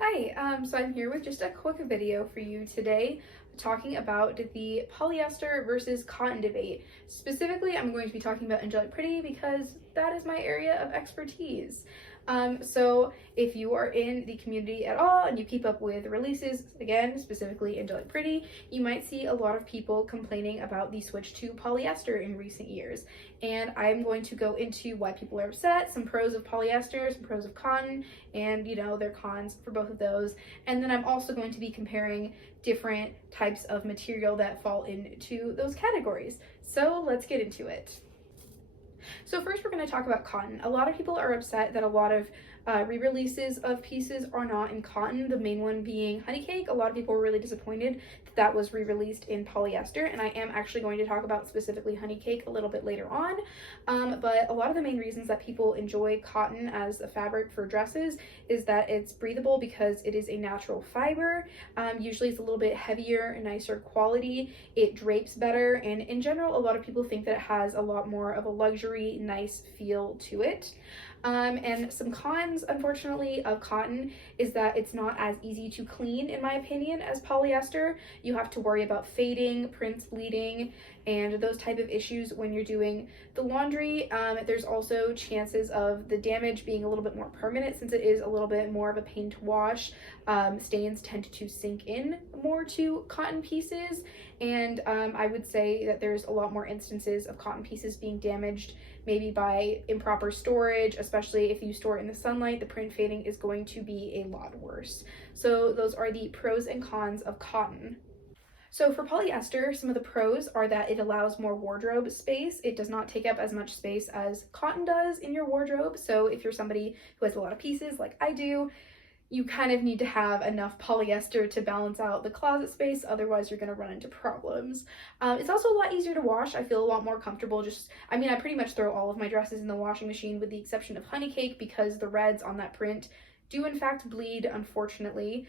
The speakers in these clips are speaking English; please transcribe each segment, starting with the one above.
Hi, so I'm here with just a quick video for you today talking about the polyester versus cotton debate. Specifically, I'm going to be talking about Angelic Pretty because that is my area of expertise. So if you are in the community at all and you keep up with releases, again, specifically Angelic Pretty, you might see a lot of people complaining about the switch to polyester in recent years. And I'm going to go into why people are upset, some pros of polyester, some pros of cotton, and their cons for both of those. And then I'm also going to be comparing different types of material that fall into those categories. So let's get into it. So first we're going to talk about cotton. A lot of people are upset that a lot of re-releases of pieces are not in cotton, the main one being Honey Cake. A lot of people were really disappointed that was re-released in polyester, and I am actually going to talk about specifically Honey Cake a little bit later on. But a lot of the main reasons that people enjoy cotton as a fabric for dresses is that it's breathable because it is a natural fiber. Usually it's a little bit heavier and nicer quality. It drapes better, and in general, a lot of people think that it has a lot more of a luxury, nice feel to it. And some cons, unfortunately, of cotton is that it's not as easy to clean, in my opinion, as polyester. You have to worry about fading, prints bleeding, and those type of issues when you're doing the laundry. There's also chances of the damage being a little bit more permanent since it is a little bit more of a pain to wash. Stains tend to sink in more to cotton pieces, and I would say that there's a lot more instances of cotton pieces being damaged maybe by improper storage, especially if you store it in the sunlight. The print fading is going to be a lot worse. So those are the pros and cons of cotton. So for polyester, some of the pros are that it allows more wardrobe space. It does not take up as much space as cotton does in your wardrobe. So if you're somebody who has a lot of pieces like I do, you kind of need to have enough polyester to balance out the closet space, otherwise you're going to run into problems. It's also a lot easier to wash. I feel a lot more comfortable I pretty much throw all of my dresses in the washing machine with the exception of Honey Cake because the reds on that print do in fact bleed, unfortunately.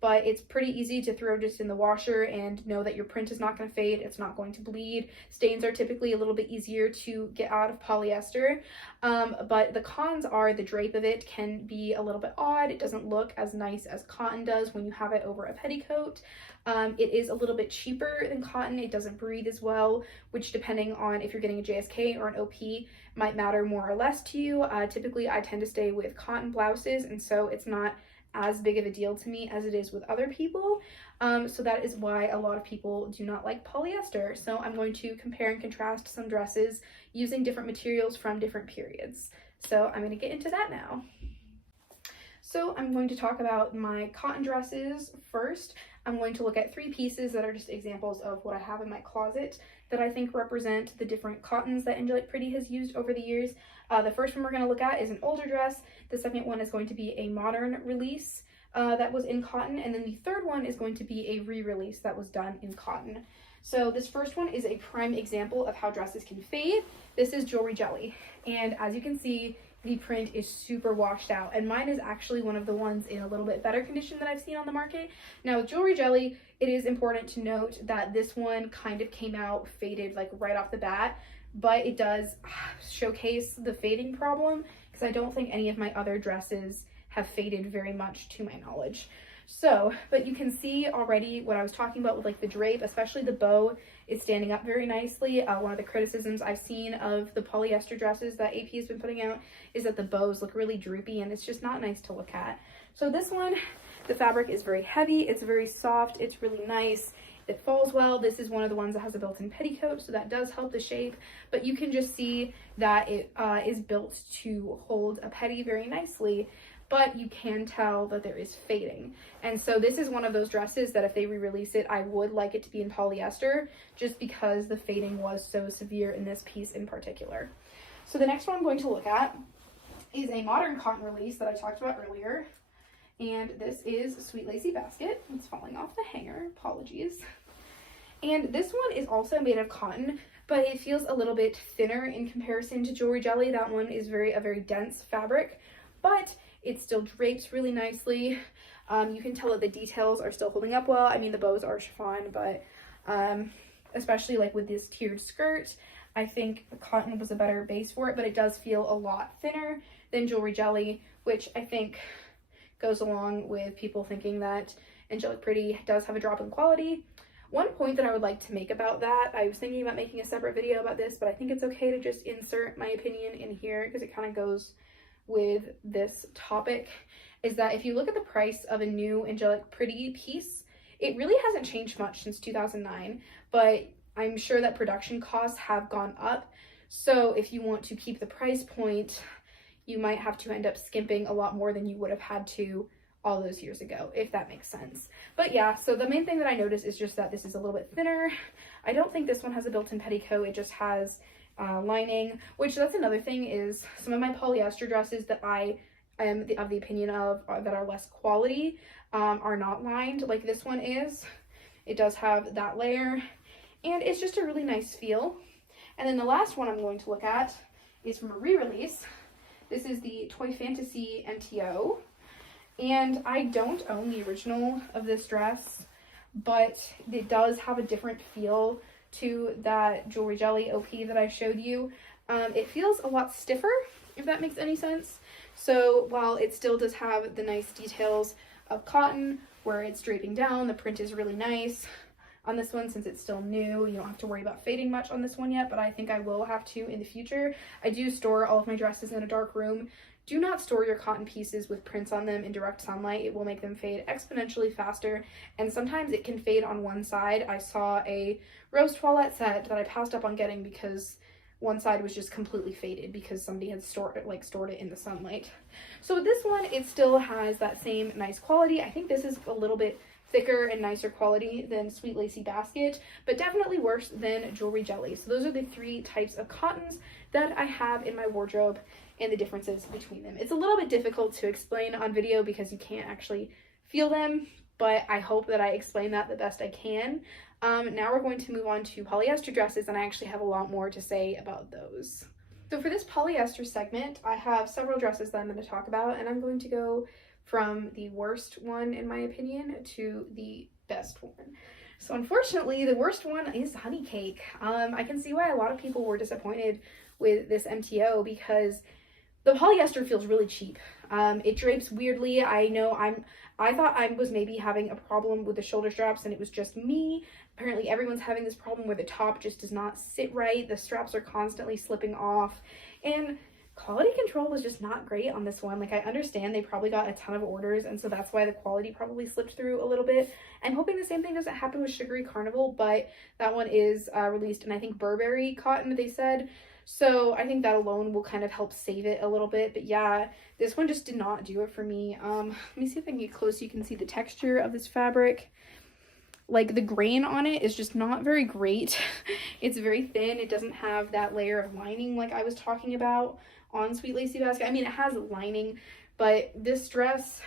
But it's pretty easy to throw just in the washer and know that your print is not going to fade, it's not going to bleed. Stains are typically a little bit easier to get out of polyester, but the cons are the drape of it can be a little bit odd. It doesn't look as nice as cotton does when you have it over a petticoat. It is a little bit cheaper than cotton. It doesn't breathe as well, which depending on if you're getting a JSK or an OP might matter more or less to you. Typically I tend to stay with cotton blouses, and so it's not as big of a deal to me as it is with other people. So that is why a lot of people do not like polyester. So I'm going to compare and contrast some dresses using different materials from different periods. So I'm going to get into that now. So I'm going to talk about my cotton dresses first. I'm going to look at 3 pieces that are just examples of what I have in my closet that I think represent the different cottons that Angelic Pretty has used over the years. The first one we're going to look at is an older dress. The second one is going to be a modern release that was in cotton. And then the third one is going to be a re-release that was done in cotton. So this first one is a prime example of how dresses can fade. This is Jewelry Jelly. And as you can see, the print is super washed out, and mine is actually one of the ones in a little bit better condition that I've seen on the market. Now with Jewelry Jelly, it is important to note that this one kind of came out faded like right off the bat, but it does showcase the fading problem because I don't think any of my other dresses have faded very much to my knowledge. So, but you can see already what I was talking about with like the drape, especially the bow is standing up very nicely. One of the criticisms I've seen of the polyester dresses that AP has been putting out is that the bows look really droopy and it's just not nice to look at. So this one, the fabric is very heavy, it's very soft, it's really nice, it falls well. This is one of the ones that has a built-in petticoat, so that does help the shape, but you can just see that it is built to hold a petty very nicely, but you can tell that there is fading. And so this is one of those dresses that if they re-release it, I would like it to be in polyester just because the fading was so severe in this piece in particular. So the next one I'm going to look at is a modern cotton release that I talked about earlier. And this is Sweet Lacy Basket. It's falling off the hanger, apologies. And this one is also made of cotton, but it feels a little bit thinner in comparison to Jewelry Jelly. That one is a very dense fabric, but it still drapes really nicely. You can tell that the details are still holding up well. I mean, the bows are chiffon, but especially like with this tiered skirt, I think cotton was a better base for it, but it does feel a lot thinner than Jewelry Jelly, which I think goes along with people thinking that Angelic Pretty does have a drop in quality. One point that I would like to make about that, I was thinking about making a separate video about this, but I think it's okay to just insert my opinion in here because it kind of goes with this topic, is that if you look at the price of a new Angelic Pretty piece, it really hasn't changed much since 2009, but I'm sure that production costs have gone up. So if you want to keep the price point, you might have to end up skimping a lot more than you would have had to all those years ago, if that makes sense. But yeah, so the main thing that I noticed is just that this is a little bit thinner. I don't think this one has a built-in petticoat. It just has lining, which that's another thing, is some of my polyester dresses that I am of the opinion of that are less quality are not lined like this one is. It does have that layer, and it's just a really nice feel. And then the last one I'm going to look at is from a re-release. This is the Toy Fantasy MTO, and I don't own the original of this dress, but it does have a different feel to that Jewelry Jelly OP that I showed you. It feels a lot stiffer, if that makes any sense. So while it still does have the nice details of cotton where it's draping down, the print is really nice on this one. Since it's still new, you don't have to worry about fading much on this one yet, but I think I will have to in the future. I do store all of my dresses in a dark room. Do not store your cotton pieces with prints on them in direct sunlight. It will make them fade exponentially faster, and sometimes it can fade on one side. I saw a rose toilette set that I passed up on getting because one side was just completely faded because somebody had stored it in the sunlight. So with this one, it still has that same nice quality. I think this is a little bit thicker and nicer quality than Sweet Lacy Basket, but definitely worse than Jewelry Jelly. So those are the three types of cottons that I have in my wardrobe and the differences between them. It's a little bit difficult to explain on video because you can't actually feel them, but I hope that I explain that the best I can. Now we're going to move on to polyester dresses, and I actually have a lot more to say about those. So for this polyester segment, I have several dresses that I'm going to talk about, and I'm going to go from the worst one in my opinion to the best one. So unfortunately, the worst one is Honey Cake. I can see why a lot of people were disappointed with this MTO because the polyester feels really cheap. It drapes weirdly. I thought I was maybe having a problem with the shoulder straps and it was just me. Apparently everyone's having this problem where the top just does not sit right. The straps are constantly slipping off, and quality control was just not great on this one. Like, I understand they probably got a ton of orders, and so that's why the quality probably slipped through a little bit. I'm hoping the same thing doesn't happen with Sugary Carnival, but that one is released in, I think, Burberry cotton, they said. So I think that alone will kind of help save it a little bit. But yeah, this one just did not do it for me. Let me see if I can get close so you can see the texture of this fabric. Like, the grain on it is just not very great. It's very thin. It doesn't have that layer of lining like I was talking about on Sweet Lacy Basket. I mean, it has lining, but this dress,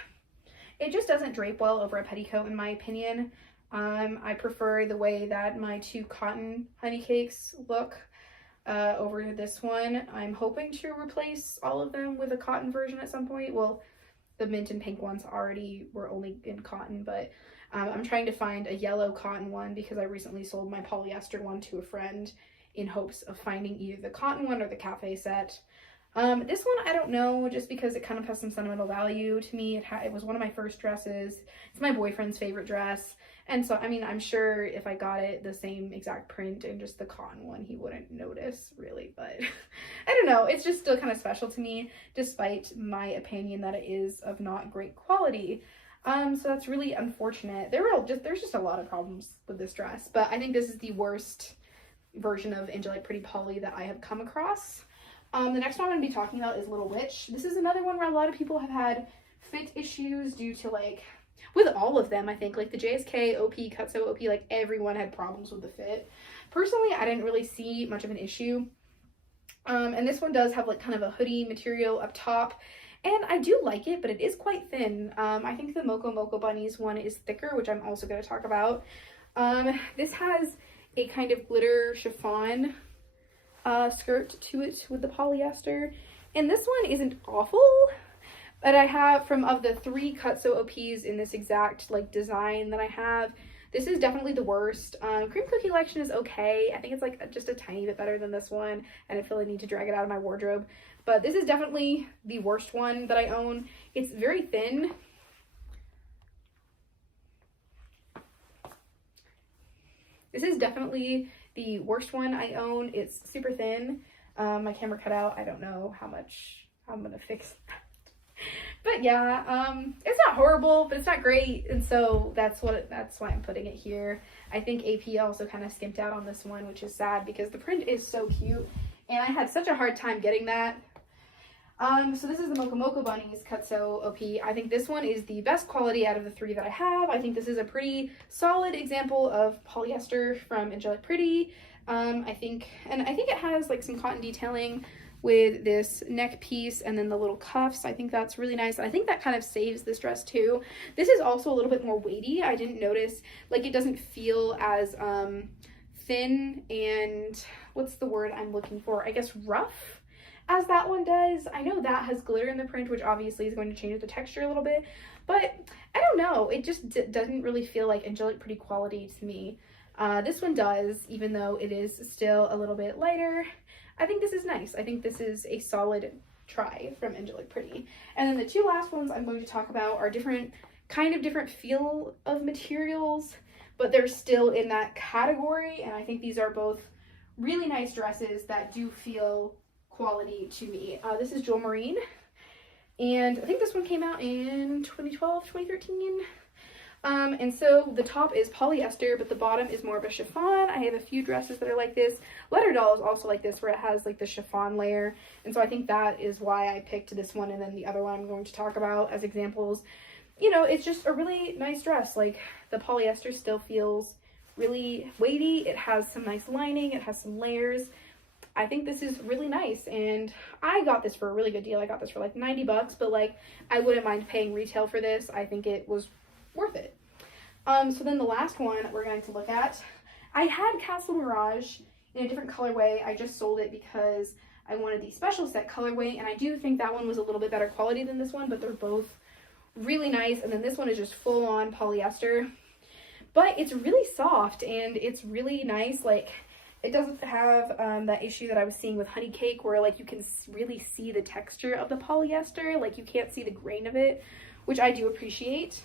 it just doesn't drape well over a petticoat in my opinion. I prefer the way that my two cotton honey cakes look over this one. I'm hoping to replace all of them with a cotton version at some point. Well, the mint and pink ones already were only in cotton, but I'm trying to find a yellow cotton one because I recently sold my polyester one to a friend in hopes of finding either the cotton one or the cafe set. This one, I don't know, just because it kind of has some sentimental value to me. It was one of my first dresses. It's my boyfriend's favorite dress. And so, I mean, I'm sure if I got it the same exact print and just the cotton one, he wouldn't notice really, but I don't know. It's just still kind of special to me, despite my opinion that it is of not great quality. So that's really unfortunate. There's just a lot of problems with this dress, but I think this is the worst version of Angelic Pretty Poly that I have come across. The next one I'm going to be talking about is Little Witch. This is another one where a lot of people have had fit issues due to, like, with all of them, I think, like the JSK, OP, Cutso, OP, like everyone had problems with the fit. Personally, I didn't really see much of an issue. And this one does have like kind of a hoodie material up top, and I do like it, but it is quite thin. I think the Moco Moco Bunnies one is thicker, which I'm also going to talk about. This has a kind of glitter chiffon skirt to it with the polyester, and this one isn't awful. But I have, of the three Cutso OPs in this exact like design that I have, this is definitely the worst. Cream Cookie Collection is okay. I think it's like just a tiny bit better than this one, and I feel I need to drag it out of my wardrobe. But this is definitely the worst one that I own. It's very thin. This is definitely the worst one I own. It's super thin. My camera cut out. I don't know how much I'm gonna fix that. But yeah, it's not horrible, but it's not great, and so that's why I'm putting it here. I think AP also kind of skimped out on this one, which is sad because the print is so cute, and I had such a hard time getting that. So this is the Mocha Mocha Bunnies Cutso OP. I think this one is the best quality out of the three that I have. I think this is a pretty solid example of polyester from Angelic Pretty. I think it has like some cotton detailing with this neck piece and then the little cuffs. I think that's really nice. I think that kind of saves this dress too. This is also a little bit more weighty. I didn't notice, like, it doesn't feel as thin and what's the word I'm looking for? I guess rough as that one does. I know that has glitter in the print, which obviously is going to change the texture a little bit, but I don't know. It just doesn't really feel like Angelic Pretty quality to me. This one does, even though it is still a little bit lighter. I think this is nice. I think this is a solid try from Angelic Pretty. And then the two last ones I'm going to talk about are different feel of materials, but they're still in that category. And I think these are both really nice dresses that do feel quality to me. This is Jewel Marine, and I think this one came out in 2012, 2013. And so the top is polyester, but the bottom is more of a chiffon. I have a few dresses that are like this. Letter Doll is also like this, where it has like the chiffon layer. And so I think that is why I picked this one, and then the other one I'm going to talk about as examples. You know, it's just a really nice dress. Like, the polyester still feels really weighty. It has some nice lining. It has some layers. I think this is really nice, and I got this for a really good deal. I got this for like 90 bucks, but like, I wouldn't mind paying retail for this. I think it was worth it. So then the last one we're going to look at, I had Castle Mirage in a different colorway. I just sold it because I wanted the special set colorway, and I do think that one was a little bit better quality than this one, but they're both really nice. And then this one is just full on polyester, but it's really soft and it's really nice. Like, it doesn't have that issue that I was seeing with Honey Cake, where like you can really see the texture of the polyester, like you can't see the grain of it, which I do appreciate.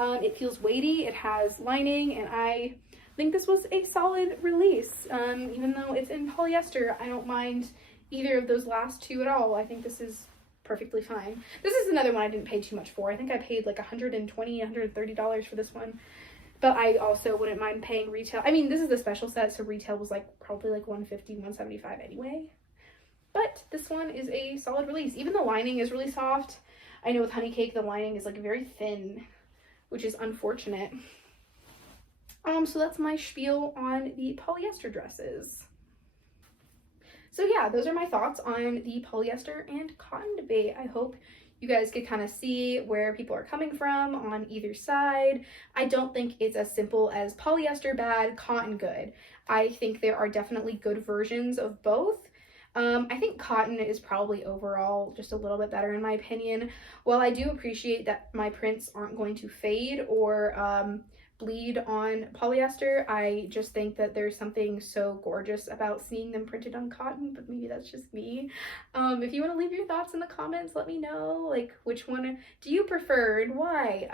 It feels weighty, it has lining, and I think this was a solid release. Even though it's in polyester, I don't mind either of those last two at all. I think this is perfectly fine. This is another one I didn't pay too much for. I think I paid like $120, $130 for this one. But I also wouldn't mind paying retail. I mean, this is the special set, so retail was like probably like $150, $175 anyway. But this one is a solid release. Even the lining is really soft. I know with Honey Cake, the lining is like very thin, which is unfortunate. So that's my spiel on the polyester dresses. So yeah, those are my thoughts on the polyester and cotton debate. I hope you guys could kind of see where people are coming from on either side. I don't think it's as simple as polyester bad, cotton good. I think there are definitely good versions of both. I think cotton is probably overall just a little bit better in my opinion. While I do appreciate that my prints aren't going to fade or bleed on polyester, I just think that there's something so gorgeous about seeing them printed on cotton, but maybe that's just me. If you want to leave your thoughts in the comments, let me know, like, which one do you prefer and why?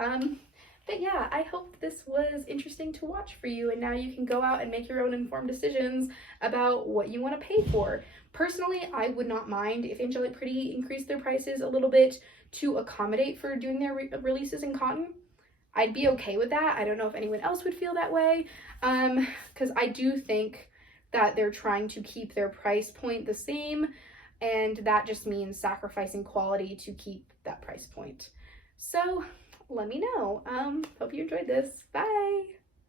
But yeah, I hope this was interesting to watch for you, and now you can go out and make your own informed decisions about what you want to pay for. Personally, I would not mind if Angelic Pretty increased their prices a little bit to accommodate for doing their releases in cotton. I'd be okay with that. I don't know if anyone else would feel that way, because I do think that they're trying to keep their price point the same, and that just means sacrificing quality to keep that price point. So let me know. Hope you enjoyed this. Bye!